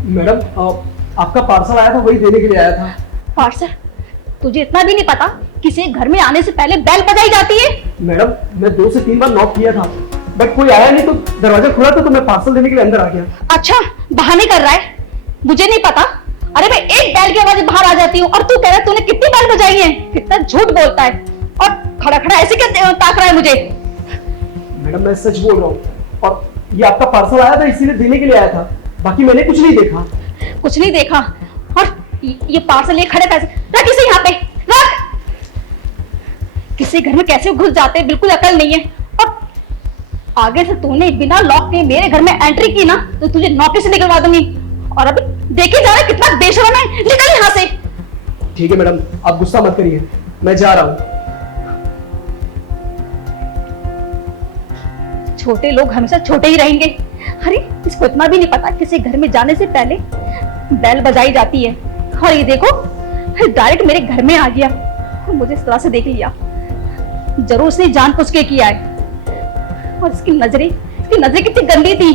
Madam आपका parcel आया था, वही देने के लिए आया था। पार्सल? तुझे इतना भी नहीं पता किसी घर में आने से पहले बेल बजाई जाती है? मैडम मैं 2 से 3 बार नॉक किया था, बट कोई आया नहीं, तो दरवाजा खुला था, तो मैं पार्सल देने के लिए अंदर आ गया। अच्छा, बहाने कर रहा है, मुझे नहीं पता। अरे मैं एक बेल की आवाज बाहर आ जाती हूँ और तू कह रहा है तूने कितनी बेल बजाई है? कितना झूठ बोलता है, और खड़ा खड़ा ऐसे क्या ताक रहा है मुझे? मैडम मैं सच बोल रहा हूँ, और ये आपका पार्सल आया था इसीलिए देने के लिए आया था, बाकी मैंने कुछ नहीं देखा। कुछ नहीं देखा? और ये पार्सल, ये खड़े पैसे रख इसे यहाँ पे रख। किसी घर में कैसे घुस जाते हैं, बिल्कुल अकल नहीं है। और आगे से तूने बिना लॉक के मेरे घर में एंट्री की ना, तो तुझे नौकरी से निकलवा दूंगी। और अभी देखे जा रहा है कितना बेशरम है, निकल यहाँ से। ठीक है मैडम, आप गुस्सा मत करिए, मैं जा रहा हूँ। छोटे लोग हमेशा छोटे ही रहेंगे। अरे इसको इतना भी नहीं पता किसी घर में जाने से पहले बेल बजाई जाती है। और ये देखो डायरेक्ट मेरे घर में आ गया और मुझे इस तरह से देख लिया। जरूर उसने जानबूझ के किया है। और इसकी नजरें कितनी गंदी थी।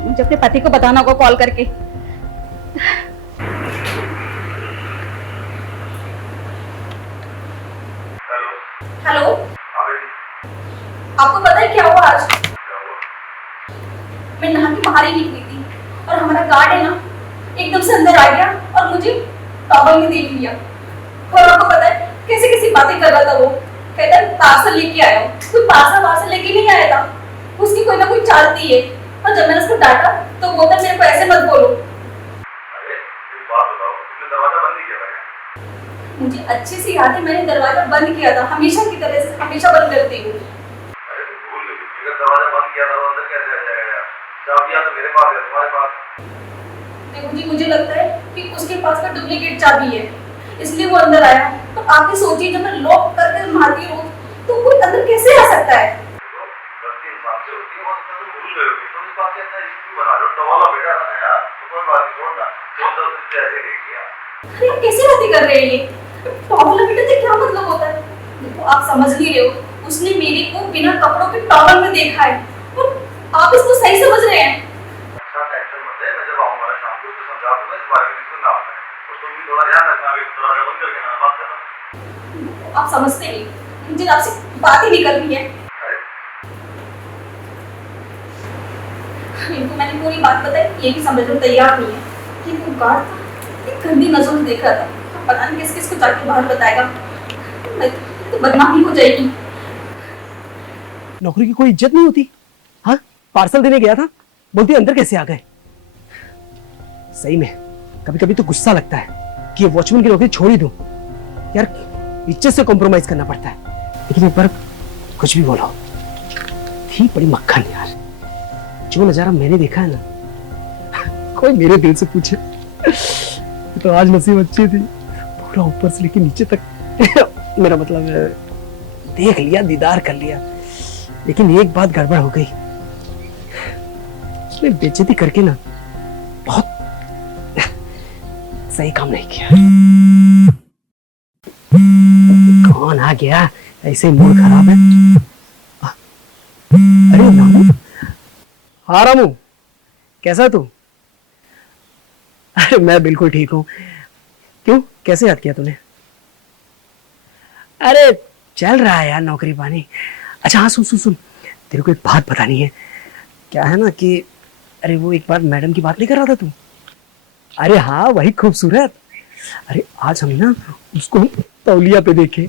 मुझे अपने पति को बताना होगा कॉल करके। हेलो, आपको पता है क्या हुआ आज? मैं नहा के बाहर ही निकली थी और हमारा गार्ड है ना, एकदम से अंदर आ गया और मुझे टॉवल में देख लिया। और आपको पता है कैसे कैसी बातें कर रहा था वो। कहता है पार्सल लेके आया हूँ। कोई पार्सल लेके नहीं आया था, उसकी कोई ना कोई चाल थी है। और जब मैंने उसको डांटा तो बोलता मेरे को ऐसे मत बोलो। अरे एक बात बताओ, तुमने दरवाजा बंद नहीं किया था? मुझे अच्छे से याद है, मैंने दरवाजा बंद किया था, हमेशा की तरह से हमेशा बंद करती हूँ। अरे तुम भूल गई, अगर दरवाजा बंद किया था तो अंदर कैसे आ जाएगा यार? चाबी या तो मेरे पास है, तुम्हारे पास? देखो जी, मुझे लगता है कि उसके पास का डुप्लीकेट चाबी है, इसलिए वो अंदर आया। तो आप ही सोचिए, जब मैं लॉक करके मारती हूँ तो कोई अंदर कैसे आ सकता है? गलती इंसान से होती है, हो सकता है तुम भूल गए होगे। तुम इस बात के इतना इश्यू बना रहे हो, टवाला बेटा था ना यार, तो कोई बात नहीं, छोड़ ना। कौन सा उसने ऐसे देख लिया? अरे आप कैसे बातें कर रहे हैं? ये टॉवल बेटे से क्या मतलब होता है? देखो आप समझ नहीं रहे हो, उसने मेरे को बिना कपड़ों के टॉवल में देखा है और आप इसको सही समझ रहे हैं। अच्छा टेंशन मत ले, मैं जब आऊंगा ना शाम को उसको समझा दूंगा इस बारे में, इसको ना होता है। और तुम भी थोड़ा ध्यान रखना, अभी दरवाजा बंद करके ना बात करना। आप समझते नहीं, मुझे आपसे बात ही नहीं करनी है। इनको मैंने पूरी बात बताई, ये भी समझने को तैयार नहीं है कि वो गार्ड एक गंदी नजरों से देख रहा था। पता नहीं किस किस को जाके बाहर बताएगा, तो बदनामी हो जाएगी। नौकरी की कोई इज्जत नहीं होती? हाँ, पार्सल देने गया था, बोलती अंदर कैसे आ गए? सही में कभी कभी तो गुस्सा लगता है कि ये वॉचमैन की नौकरी छोड़ ही दूं यार, इज्जत से कॉम्प्रोमाइज करना पड़ता है। लेकिन एक बार कुछ भी बोलो, थी बड़ी मक्खन यार। जो नजारा मैंने देखा है ना, कोई मेरे दिल से पूछे तो आज नसीब अच्छी थी, पूरा ऊपर से लेके नीचे तक मेरा मतलब देख लिया, दीदार कर लिया। लेकिन एक बात गड़बड़ हो गई, उसने बेइज्जती करके ना बहुत सही काम नहीं किया। कौन आ गया? ऐसे मूड खराब है। अरे रामू। हाँ रामू, कैसा तू? अरे मैं बिल्कुल ठीक हूँ। क्यों, कैसे याद किया तूने? अरे चल रहा है यार नौकरी पानी। अच्छा हाँ, सुन सुन सुन, तेरे को एक बात बतानी है। क्या है ना कि अरे वो एक बार मैडम की बात नहीं कर रहा था तू? अरे हाँ, वही खूबसूरत। अरे आज हम ना उसको तौलिया पे देखे।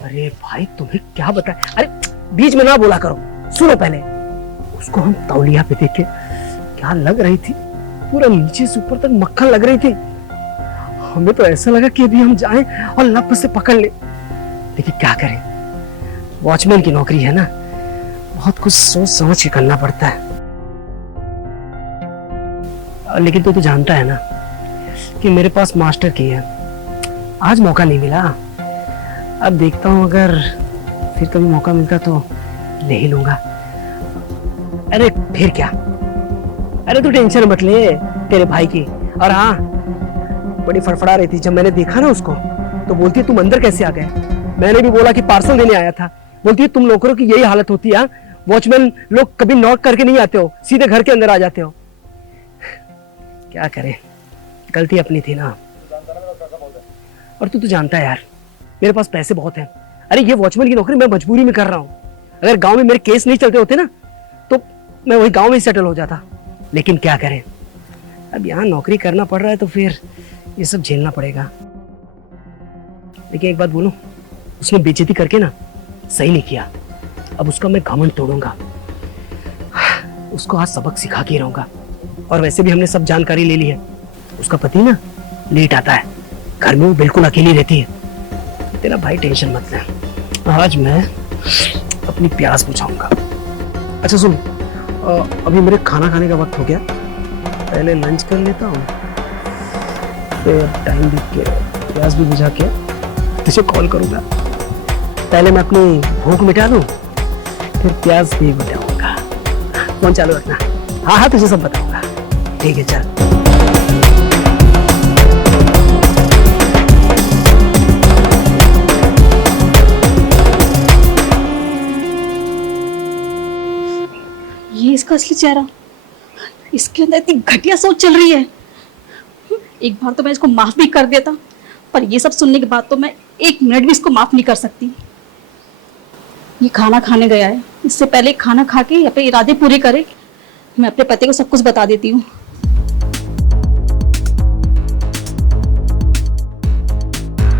अरे भाई तुम्हें क्या बताएं, अरे बीच में ना बोला करो, सुनो पहले। उसको हम तौलिया पे देखे, क्या लग रही थी, पूरा नीचे से ऊपर तक मक्खन लग रही थी। हमें तो ऐसा लगा कि अभी हम जाएं और लप से पकड़ ले। लेकिन क्या करें, वॉचमैन की नौकरी है ना, बहुत कुछ सोच समझ के करना पड़ता है। लेकिन तू तो जानता है ना कि मेरे पास मास्टर की है। आज मौका नहीं मिला, अब देखता हूँ अगर फिर कभी मौका मिलता तो ले ही लूंगा। अरे फिर क्या, अरे तू टेंशन मत ले तेरे भाई की। और हाँ, बड़ी फड़फड़ा रही थी जब मैंने देखा ना उसको, तो बोलती है तुम अंदर कैसे आ गए? मैंने भी बोला कि पार्सल देने आया था। बोलती है तुम नौकरों की यही हालत होती है, वॉचमैन लोग कभी नॉक करके नहीं आते हो, सीधे घर के अंदर आ जाते हो। क्या करें, गलती अपनी थी ना। और तू तो जानता है यार, मेरे पास पैसे बहुत हैं। अरे ये वॉचमैन की नौकरी मैं मजबूरी में कर रहा हूँ। अगर गांव में मेरे केस नहीं चलते होते ना तो मैं वही गांव में ही सेटल हो जाता। लेकिन क्या करें, अब यहाँ नौकरी करना पड़ रहा है तो फिर ये सब झेलना पड़ेगा। लेकिन एक बात बोलूं, उसने बेइज्जती करके ना सही नहीं किया। अब उसका मैं घमंड तोड़ूंगा, उसको आज सबक सिखा के रहूंगा। और वैसे भी हमने सब जानकारी ले ली है। उसका पति ना लेट आता है, घर में वो बिल्कुल अकेली रहती है। तेरा भाई टेंशन मत ले, आज मैं अपनी प्यास बुझाऊंगा। अच्छा सुन, अभी मेरे खाना खाने का वक्त हो गया, पहले लंच कर लेता हूँ, फिर टाइम देख के प्यास भी बुझा के तुझे कॉल करूंगा। पहले मैं अपनी भूख मिटा लूं, फिर प्यास भी बुझाऊंगा। फोन चालू रखना। हाँ हाँ, तुझे सब बताऊंगा। ठीक है, चल। ये इसका असली चेहरा, इसके अंदर इतनी घटिया सोच चल रही है। एक बार तो मैं इसको माफ भी कर देता, पर ये सब सुनने के बाद तो मैं 1 मिनट भी इसको माफ नहीं कर सकती। ये खाना खाने गया है, इससे पहले खाना खा के अपने इरादे पूरे करे, मैं अपने पति को सब कुछ बता देती हूँ।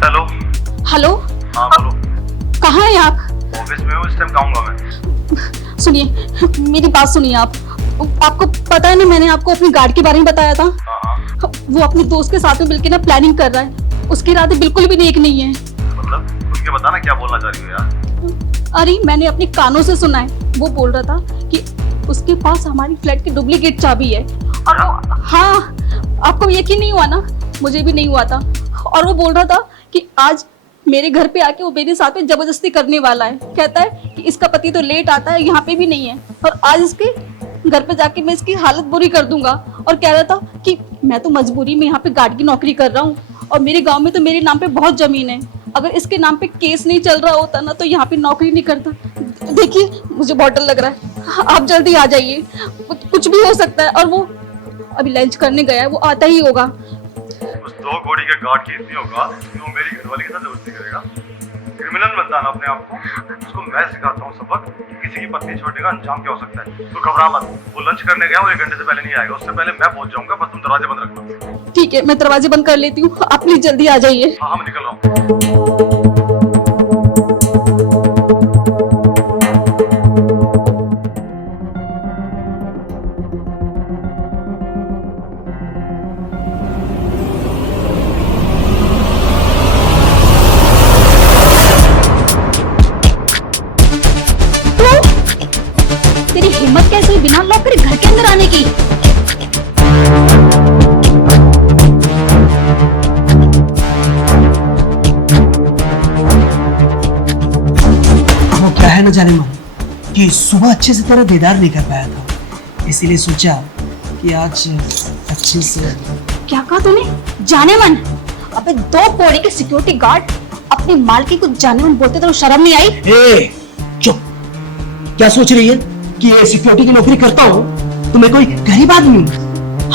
हेलो। हेलो। हाँ बोलो। कहाँ हैं आप? ऑफिस में हूँ, इस टाइम कहूँगा मैं। सुनिए, मेरी बात सुनिए आप। आपको पता है ना, मैंने आपको अपनी गार्ड के बारे में बताया था। हाँ। वो अपने दोस्त के साथ में मिलकर ना प्लानिंग कर रहा है। उसके इरादे बिल्कुल भी नेक नहीं है। मतलब खुल के बताना, क्या बोलना चाह रही हो यार? अरे मैंने अपने कानों से सुना है, वो बोल रहा था कि उसके पास हमारी फ्लैट की डुप्लीकेट चाबी है। और वो, हाँ, आपको यकीन नहीं हुआ ना? मुझे भी नहीं हुआ था। और वो बोल रहा था कि आज मेरे घर पे आके वो मेरे साथ में जबरदस्ती करने वाला है। कहता है कि इसका पति तो लेट आता है, यहाँ पे भी नहीं है, और आज इसके घर पे जाके मैं इसकी हालत बुरी कर दूंगा। और कह रहा था कि मैं तो मजबूरी में यहाँ पे गार्ड की नौकरी कर रहा हूँ, और मेरे गांव में तो मेरे नाम पे बहुत जमीन है। अगर इसके नाम पे केस नहीं चल रहा होता ना तो यहाँ पे नौकरी नहीं करता। देखिए मुझे बहुत डर लग रहा है, आप जल्दी आ जाइए, कुछ भी हो सकता है। और वो अभी लंच करने गया है, वो आता ही होगा। उस 2 घोड़ी के गार्ड की इतनी होगा कि वो मेरी घरवाली के साथ जबरदस्ती करेगा। क्रिमिनल मत जाना अपने आप को, उसको मैं सिखाता हूँ सबक कि किसी की पत्नी छोड़ने का अंजाम क्या हो सकता है। तो घबरा मत, वो लंच करने गया, वो 1 घंटे से पहले नहीं आएगा, उससे पहले मैं पहुंच जाऊंगा। बस तुम दरवाजे बंद रखना। ठीक है, मैं दरवाजे बंद कर लेती हूँ, आप प्लीज जल्दी आ जाइए। हाँ मैं निकल रहा हूँ। तेरी हिम्मत कैसे हुई बिना लॉक करे घर के अंदर आने की? वो क्या है ना जाने मन, कि सुबह अच्छे से तेरा दीदार नहीं कर पाया था, इसीलिए सोचा कि आज अच्छे से। क्या कहा तूने? जाने मन? अबे 2 पौड़ी के सिक्योरिटी गार्ड अपने मालकी को जाने मन बोलते तो शर्म नहीं आई? ए, चुप। क्या सोच रही है कि ये सिक्योरिटी की नौकरी करता हूँ तो मैं कोई गरीब आदमी हूँ?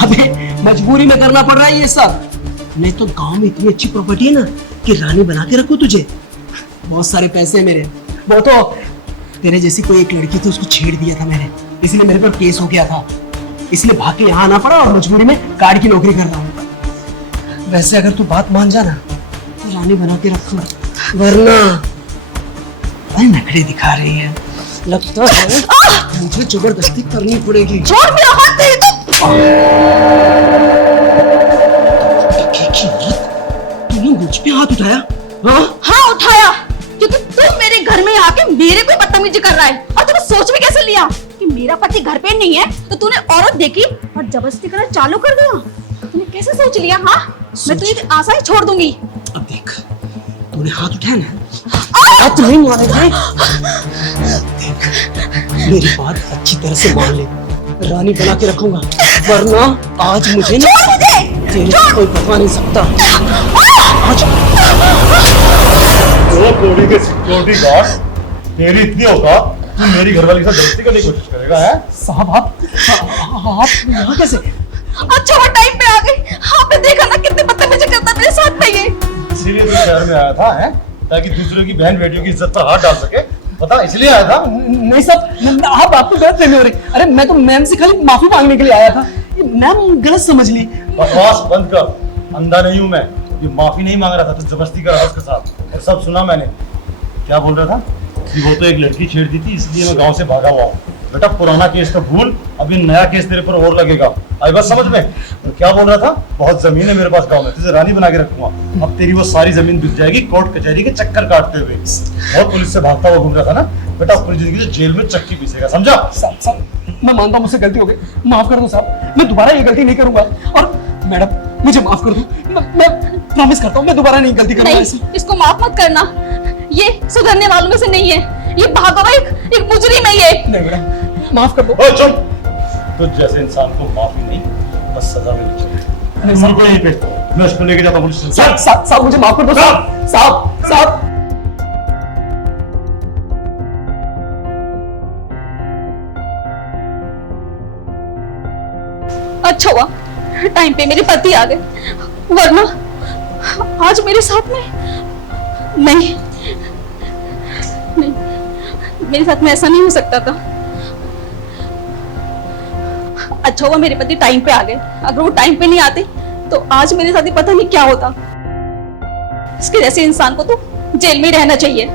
अबे मजबूरी में करना पड़ रहा है ये सब। नहीं तो गांव में इतनी अच्छी प्रॉपर्टी है ना कि रानी बना के रखूं तुझे। बहुत सारे पैसे है मेरे। वो तो तेरे जैसी कोई एक लड़की थी, उसको छेड़ दिया था मैंने, इसलिए मेरे पर केस हो गया था, इसलिए भाग के यहाँ आना पड़ा और मजबूरी में गार्ड की नौकरी कर रहा हूँ। वैसे अगर तू बात मान जाना तो रानी बना के रखूंगा, वरना भाई नखरे दिखा रही है, लगता है मुझे जबरदस्ती करनी पड़ेगी। छोड़ मेरा हाथ, तेरे तो तूने मुझ पे हाथ उठाया? हाँ उठाया, क्योंकि तू मेरे घर में आके मेरे को बदतमीजी कर रहा है। और तूने सोच भी कैसे लिया कि मेरा पति घर पे नहीं है तो तूने औरत देखी और जबरदस्ती करना चालू कर दिया? तूने कैसे सोच लिया? हाँ, मैं तुझे आसान ही छोड़ दूंगी। अब देख, तूने हाथ उठाया ना, हाथ नहीं मारेगा। देख, मेरी बात अच्छी तरह से मान ले, रानी बना के रखूंगा, वरना आज मुझे ना तेरे को कोई बता नहीं सकता। आज 2 घोड़ी के सिक्योरिटी गार्ड, तेरी इतनी होगा तू मेरी घरवाली के साथ जबरदस्ती करने की कोशिश करेगा? है साहब, आप यहाँ कैसे? अच्छा वो टाइम पे कितने बदतमीजी करता है मेरे साथ में ये। इसीलिए तो शहर में आया था, हैं? ताकि दूसरों की बहन बेटियों की इज्जत पर हाथ डाल सके, पता इसलिए आया था। नहीं साहब, आप आपको गलत फहमी हो रही। अरे मैं तो मैम से खाली माफी मांगने के लिए आया था, मैम गलत समझ ली। बकवास बंद कर, अंधा नहीं हूं मैं। ये माफी नहीं मांग रहा था, तो जबरदस्ती कर रहा था उसके साथ, और सब सुना मैंने। क्या बोल रहा था कि वो तो एक लड़की छेड़ती थी, इसलिए मैं गांव से भागा हुआ हूँ। बेटा पुराना केस तो भूल, अभी नया केस तेरे पर और लगेगा, आई बात समझ में। तो क्या बोल रहा था, बहुत जमीन है मेरे पास गांव में, तुझे रानी बना के रखूंगा। अब तेरी वो सारी जमीन बिक जाएगी कोर्ट कचहरी के चक्कर काटते हुए। बहुत पुलिस से भागता हुआ घूम रहा था ना बेटा, पूरी जिंदगी से जेल में चक्की पीसेगा, समझा। साहब मैं मानता हूँ मुझसे गलती हो गई, माफ कर दो साहब, मैं दोबारा ये गलती नहीं करूंगा। और मैडम मुझे माफ कर दो, मैं प्रॉमिस करता हूँ मैं दोबारा नहीं गलती करूंगा ऐसी। नहीं, इसको माफ मत करना, ये सुधरने वालों में से नहीं है, ये भागा हुआ एक मुजरिम है ये। नहीं मैडम माफ कर दो। ओ चुप, तुझ जैसे इंसान को माफी नहीं बस सजा मिलनी चाहिए। नहीं, सबको यहीं पे, मैं उसको लेके जाता हूँ पुलिस स्टेशन। साहब मुझे माफ कर दो साहब, साहब। अच्छा हुआ टाइम पे मेरे पति आ गए, वरना आज मेरे साथ में नहीं, मेरे साथ में ऐसा नहीं हो सकता था। अच्छा हुआ मेरे पति टाइम पे आ गए, अगर वो टाइम पे नहीं आते तो आज मेरे साथ ही पता नहीं क्या होता। इसके जैसे इंसान को तो जेल में ही रहना चाहिए।